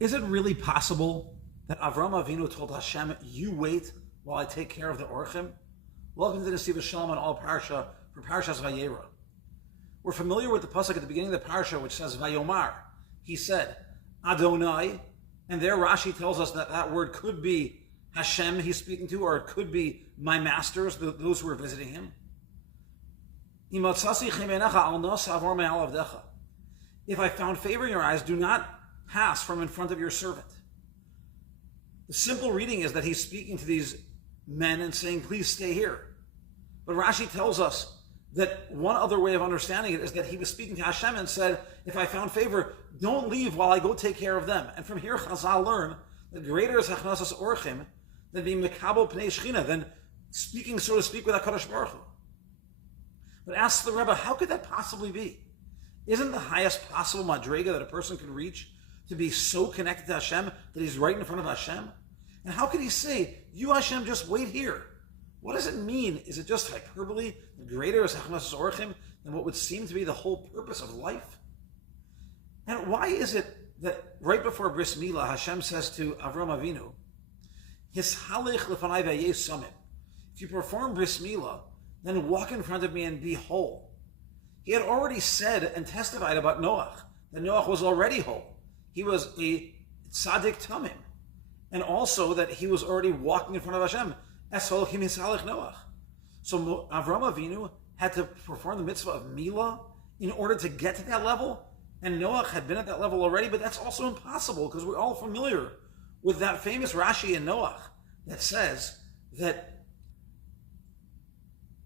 Is it really possible that Avraham Avinu told Hashem, you wait while I take care of the Orchim? Welcome to the Siva Shalom on all Parsha for Parshas Vayera. We're familiar with the pasuk at the beginning of the Parsha which says Vayomar. He said, Adonai, and there Rashi tells us that that word could be Hashem he's speaking to, or it could be my masters, those who are visiting him. If I found favor in your eyes, do not pass from in front of your servant. The simple reading is that he's speaking to these men and saying, please stay here. But Rashi tells us that one other way of understanding it is that he was speaking to Hashem and said, if I found favor, don't leave while I go take care of them. And from here, Chazal learn that greater is Hachnasas Orchim than being Mekabel Pnei Shechina, than speaking, so to speak, with HaKadosh Baruch Hu. But asks the Rebbe, how could that possibly be? Isn't the highest possible madrega that a person could reach to be so connected to Hashem that he's right in front of Hashem? And how could he say, you Hashem, just wait here? What does it mean? Is it just hyperbole? The greater is Hachnasas Orchim than what would seem to be the whole purpose of life? And why is it that right before Bris Milah, Hashem says to Avraham Avinu, Hishalich lefanai v'yeh samim. If you perform Bris Milah, then walk in front of me and be whole. He had already said and testified about Noach, that Noach was already whole. He was a tzaddik tamim. And also that he was already walking in front of Hashem. So Avraham Avinu had to perform the mitzvah of Milah in order to get to that level. And Noach had been at that level already, but that's also impossible because we're all familiar with that famous Rashi in Noach that says that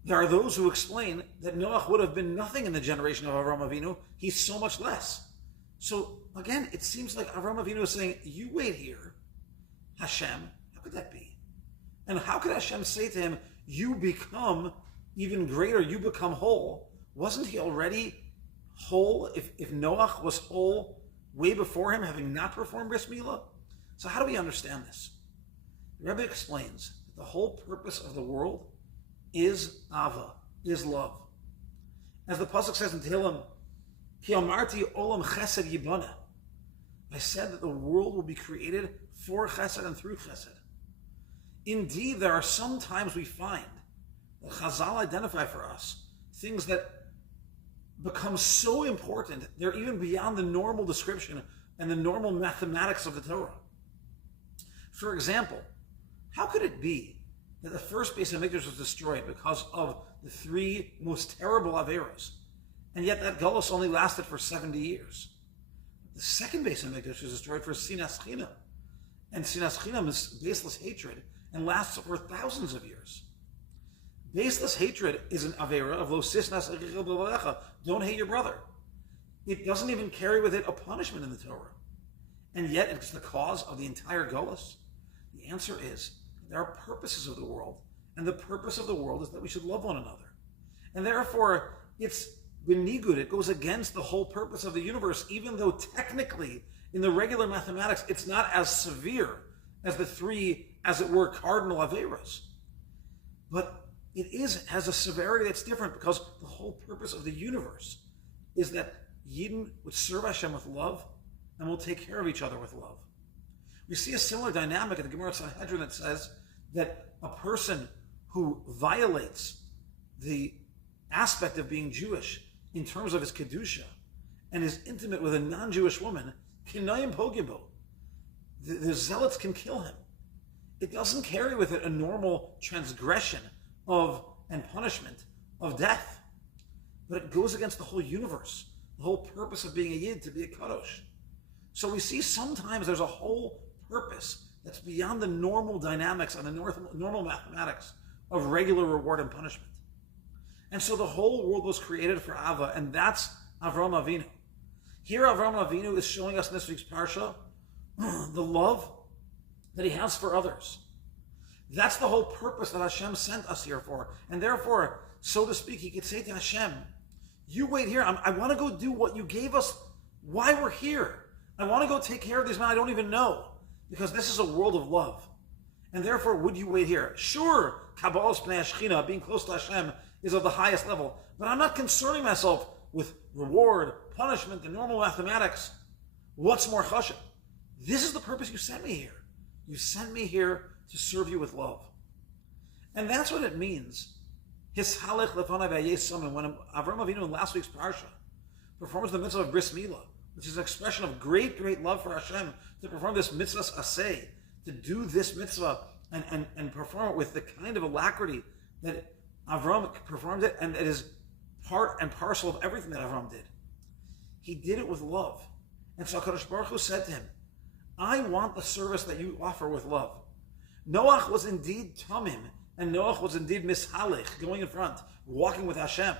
there are those who explain that Noach would have been nothing in the generation of Avraham Avinu. He's so much less. So again, it seems like Avraham Avinu is saying, you wait here, Hashem. How could that be? And how could Hashem say to him, you become even greater, you become whole? Wasn't he already whole if Noach was whole way before him, having not performed Bris Milah? So how do we understand this? The Rebbe explains that the whole purpose of the world is Ava, is love. As the pasuk says in Tehillim, Ki amarti olam chesed yibana. I said that the world will be created for chesed and through chesed. Indeed, there are some times we find that Chazal identify for us things that become so important, they're even beyond the normal description and the normal mathematics of the Torah. For example, how could it be that the first Beis HaMikdash was destroyed because of the three most terrible Averas, and yet that Galus only lasted for 70 years? The second Beis HaMikdash was destroyed for Sinas Chinam, and Sinas Chinam is baseless hatred and lasts for thousands of years. Baseless hatred is an Avera of Lo Sisnas Echel B'Valecha, don't hate your brother. It doesn't even carry with it a punishment in the Torah, and yet it's the cause of the entire Galus. The answer is, there are purposes of the world, and the purpose of the world is that we should love one another. And therefore, it's benigud, it goes against the whole purpose of the universe, even though technically, in the regular mathematics, it's not as severe as the three, as it were, cardinal Averas. But it has a severity that's different because the whole purpose of the universe is that Yidden would serve Hashem with love and will take care of each other with love. We see a similar dynamic in the Gemara Sanhedrin that says that a person who violates the aspect of being Jewish in terms of his Kedusha and is intimate with a non-Jewish woman, kinayim pogimbo, the zealots can kill him. It doesn't carry with it a normal transgression of and punishment of death, but it goes against the whole universe, the whole purpose of being a Yid, to be a Kadosh. So we see sometimes there's a whole purpose that's beyond the normal dynamics and the normal mathematics of regular reward and punishment. And so the whole world was created for Ava, and that's Avraham Avinu. Here Avraham Avinu is showing us in this week's Parsha the love that he has for others. That's the whole purpose that Hashem sent us here for. And therefore, so to speak, he could say to Hashem, you wait here, I want to go do what you gave us, why we're here. I want to go take care of these men I don't even know, because this is a world of love. And therefore, would you wait here? Sure, Kabbalah's Pnei Shechina, being close to Hashem, is of the highest level, but I'm not concerning myself with reward, punishment, the normal mathematics. What's more chashuv? This is the purpose you sent me here. You sent me here to serve you with love. And that's what it means. Hishalech lefanai v'yesomim. When Avraham Avinu in last week's parsha performs the mitzvah of bris milah, which is an expression of great, great love for Hashem, to perform this mitzvah aseh, to do this mitzvah and perform it with the kind of alacrity that Avraham performed it, and it is part and parcel of everything that Avraham did. He did it with love. And so HaKadosh Baruch Hu said to him, I want the service that you offer with love. Noach was indeed tamim, and Noach was indeed mishalech, going in front, walking with Hashem.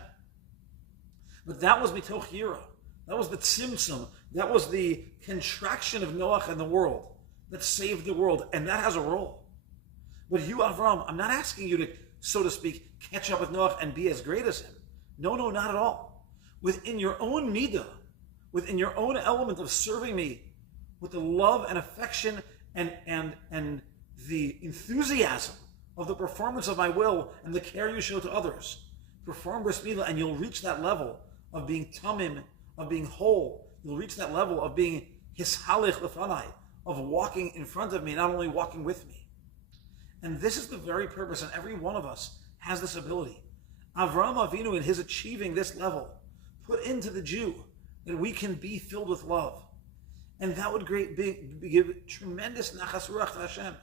But that was mitoch yira. That was the tzimtzum. That was the contraction of Noach in the world that saved the world, and that has a role. But you, Avraham, I'm not asking you to, so to speak, catch up with Noach and be as great as him. No, not at all. Within your own midah, within your own element of serving me with the love and affection and the enthusiasm of the performance of my will and the care you show to others, perform bris milah, and you'll reach that level of being tamim, of being whole. You'll reach that level of being hishalech lefanai, of walking in front of me, not only walking with me. And this is the very purpose, and every one of us has this ability. Avraham Avinu, in his achieving this level, put into the Jew that we can be filled with love. And that would give tremendous nachas ruach to Hashem.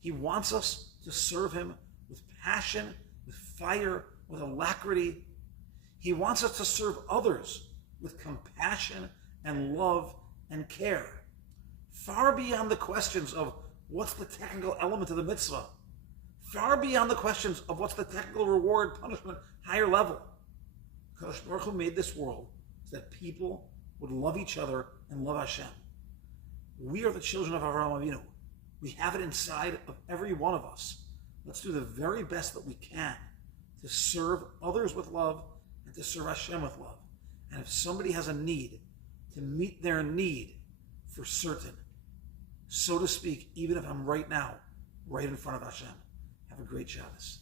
He wants us to serve him with passion, with fire, with alacrity. He wants us to serve others with compassion and love and care. Far beyond the questions of what's the technical element of the mitzvah. Far beyond the questions of what's the technical reward, punishment, higher level. Kadosh Baruch Hu made this world so that people would love each other and love Hashem. We are the children of Avraham Avinu. We have it inside of every one of us. Let's do the very best that we can to serve others with love and to serve Hashem with love. And if somebody has a need, to meet their need for certain, so to speak, even if I'm right now, right in front of Hashem. Have a great Shabbos.